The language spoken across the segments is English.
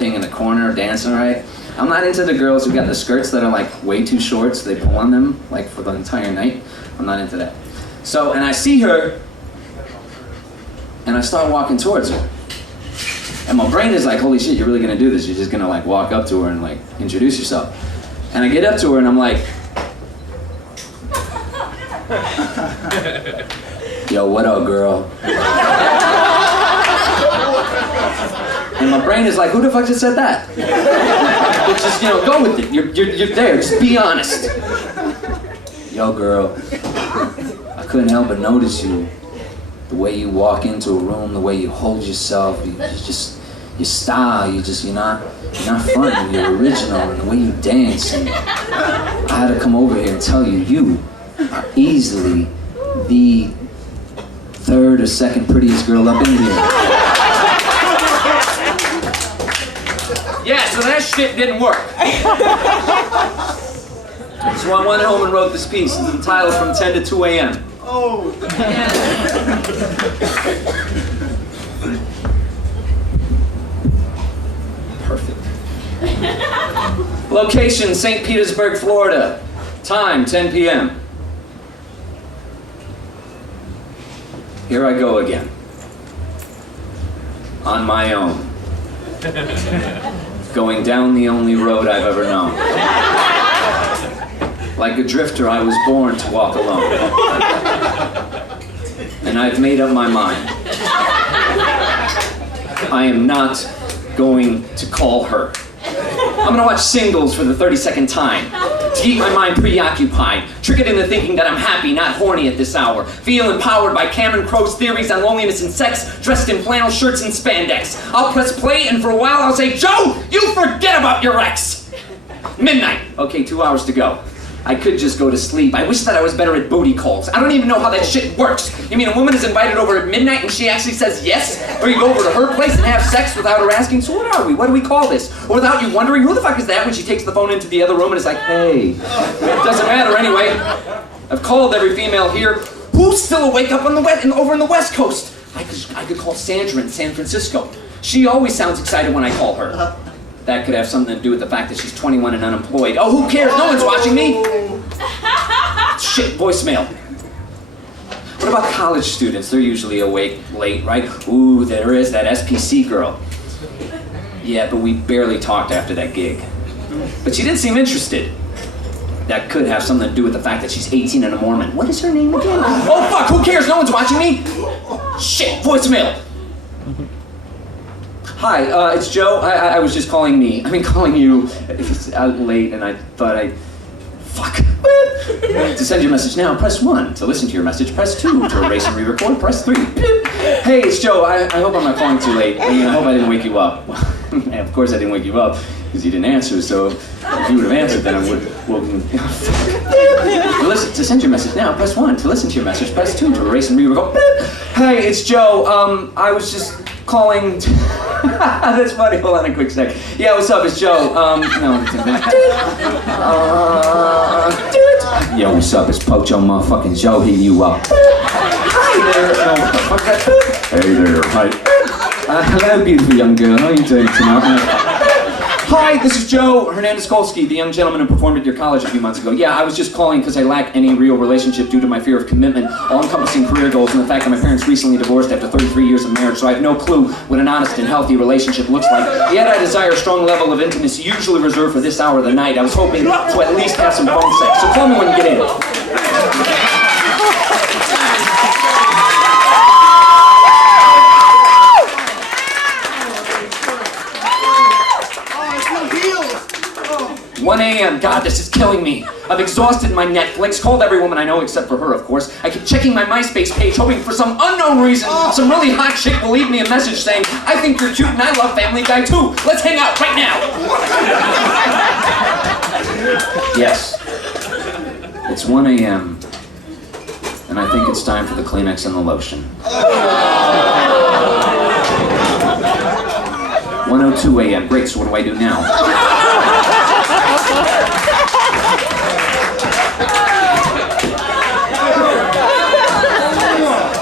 thing in the corner dancing, right? I'm not into the girls who got the skirts that are like way too short, so they pull on them like for the entire night. I'm not into that. So, and I see her, and I start walking towards her. And my brain is like, holy shit, you're really gonna do this? You're just gonna like walk up to her and like introduce yourself. And I get up to her and I'm like, yo, what up, girl? And my brain is like, who the fuck just said that? But just, go with it. You're there. Just be honest. Yo, girl. I couldn't help but notice you. The way you walk into a room, the way you hold yourself, your style. You're not fronting. You're original, and the way you dance. And I had to come over here and tell you, you are easily the third or second prettiest girl up in here. Yeah, so that shit didn't work. So I went home and wrote this piece. It's entitled From 10 to 2 a.m. Oh. Perfect. Location, St. Petersburg, Florida. Time, 10 p.m. Here I go again. On my own. Going down the only road I've ever known. Like a drifter, I was born to walk alone. And I've made up my mind. I am not going to call her. I'm gonna watch singles for the 32nd time. To keep my mind preoccupied, trick it into thinking that I'm happy, not horny at this hour. Feel empowered by Cameron Crowe's theories on loneliness and sex, dressed in flannel shirts and spandex. I'll press play and for a while I'll say, Joe, you forget about your ex! Midnight. Okay, 2 hours to go. I could just go to sleep. I wish that I was better at booty calls. I don't even know how that shit works. You mean a woman is invited over at midnight and she actually says yes? Or you go over to her place and have sex without her asking, so what are we? What do we call this? Or without you wondering, who the fuck is that, when she takes the phone into the other room and is like, hey. It doesn't matter anyway. I've called every female here. Who's still awake up on the over in the West Coast? I could call Sandra in San Francisco. She always sounds excited when I call her. That could have something to do with the fact that she's 21 and unemployed. Oh, who cares? No one's watching me. Shit, voicemail. What about college students? They're usually awake late, right? Ooh, there is that SPC girl. Yeah, but we barely talked after that gig. But she did seem interested. That could have something to do with the fact that she's 18 and a Mormon. What is her name again? Oh, fuck, who cares? No one's watching me. Shit, voicemail. Hi, it's Joe. I was just calling you. It's late and I thought Fuck. To send your message now, press 1. To listen to your message, press 2. To erase and re-record, press 3. Hey, it's Joe. I hope I'm not calling too late. I hope I didn't wake you up. And of course I didn't wake you up, because you didn't answer, so if you would have answered, then I would have woken to send your message now, press 1. To listen to your message, press 2. To erase and re-record. Hey, it's Joe. I was just calling... That's funny. Hold on a quick sec. Yeah, what's up? It's Joe. Yo, what's up? It's Pocho motherfucking Joe hitting you up. Hi there. Hey there. Hi. Hello, beautiful young girl. How are you doing tonight? Hi, this is Joe Hernandez-Kolsky, the young gentleman who performed at your college a few months ago. Yeah, I was just calling because I lack any real relationship due to my fear of commitment, all-encompassing career goals, and the fact that my parents recently divorced after 33 years of marriage, so I have no clue what an honest and healthy relationship looks like. Yet I desire a strong level of intimacy, usually reserved for this hour of the night. I was hoping to at least have some phone sex, so call me when you get in. 1 a.m. God, this is killing me. I've exhausted my Netflix, called every woman I know except for her, of course. I keep checking my MySpace page, hoping for some unknown reason some really hot chick will leave me a message saying, I think you're cute and I love Family Guy too. Let's hang out right now. Yes. It's 1 a.m. and I think it's time for the Kleenex and the lotion. 1:02 a.m. Great, so what do I do now?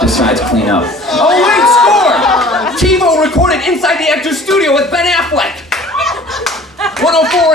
Decides clean up. Oh wait, score! TiVo recorded inside the actor's studio with Ben Affleck.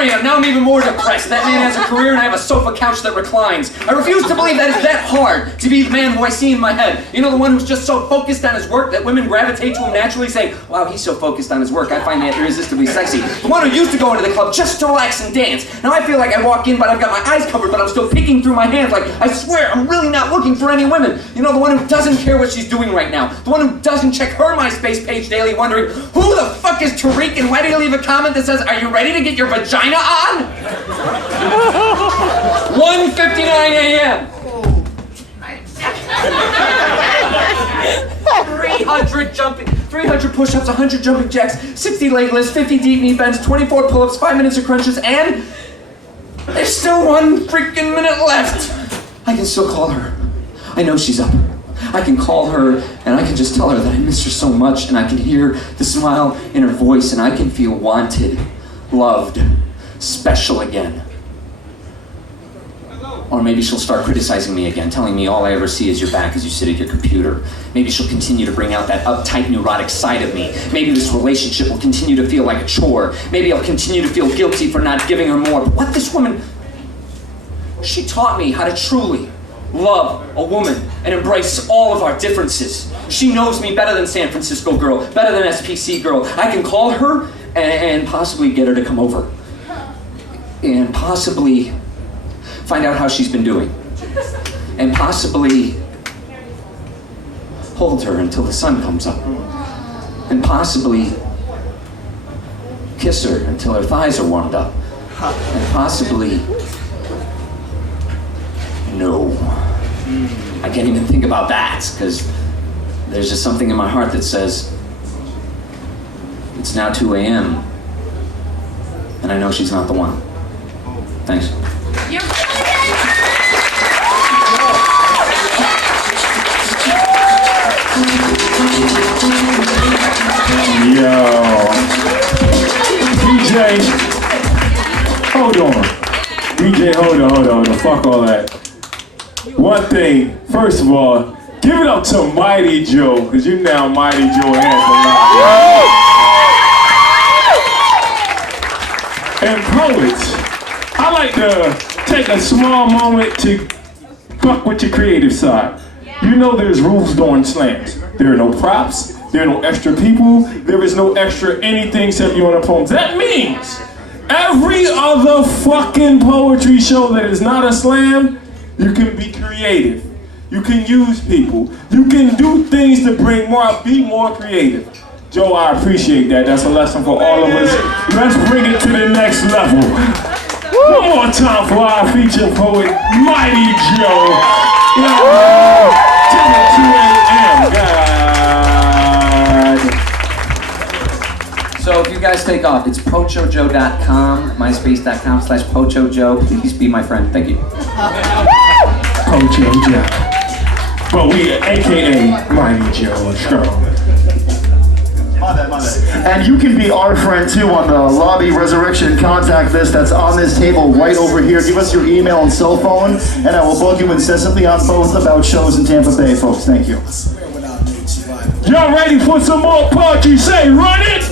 I am. Now I'm even more depressed. That man has a career and I have a sofa couch that reclines. I refuse to believe that it's that hard to be the man who I see in my head. You know, the one who's just so focused on his work that women gravitate to him naturally, saying, wow, he's so focused on his work, I find that irresistibly sexy. The one who used to go into the club just to relax and dance. Now I feel like I walk in, but I've got my eyes covered, but I'm still peeking through my hands like, I swear, I'm really not looking for any women. You know, the one who doesn't care what she's doing right now. The one who doesn't check her MySpace page daily wondering, who the fuck is Tariq and why did he leave a comment that says, are you ready to get your vagina on? 1:59 a.m. 300 push-ups, 100 jumping jacks, 60 leg lifts, 50 deep knee bends, 24 pull-ups, 5 minutes of crunches, and there's still 1 freaking minute left. I can still call her. I know she's up. I can call her and I can just tell her that I miss her so much, and I can hear the smile in her voice, and I can feel wanted, loved, special again. Or maybe she'll start criticizing me again, telling me all I ever see is your back as you sit at your computer. Maybe she'll continue to bring out that uptight, neurotic side of me. Maybe this relationship will continue to feel like a chore. Maybe I'll continue to feel guilty for not giving her more. But what this woman, she taught me how to truly love a woman and embrace all of our differences. She knows me better than San Francisco girl, better than SPC girl. I can call her and possibly get her to come over. And possibly find out how she's been doing. And possibly hold her until the sun comes up. And possibly kiss her until her thighs are warmed up. And possibly, no. I can't even think about that, because there's just something in my heart that says, it's now 2 a.m. and I know she's not the one. Thanks. Yo, DJ, hold on. DJ, hold on. Fuck all that. One thing, first of all, give it up to Mighty Joe, because you now Mighty Joe has a lot. And poets, I like to take a small moment to fuck with your creative side. You know there's rules during slams. There are no props, there are no extra people, there is no extra anything except you on the poems. That means every other fucking poetry show that is not a slam, you can be creative. You can use people. You can do things to be more creative. Joe, I appreciate that. That's a lesson for all of us. Let's bring it to the next level. One more time for our feature poet, Mighty Joe. Till 2 a.m. God. So if you guys take off, it's pochojoe.com, myspace.com/Pocho Joe. Please be my friend. Thank you. Pocho Joe. But we, AKA Mighty Joe, strong. And you can be our friend too on the Lobby Resurrection contact list that's on this table right over here. Give us your email and cell phone, and I will bug you incessantly on both about shows in Tampa Bay, folks. Thank you. Y'all ready for some more poetry? Say, run it!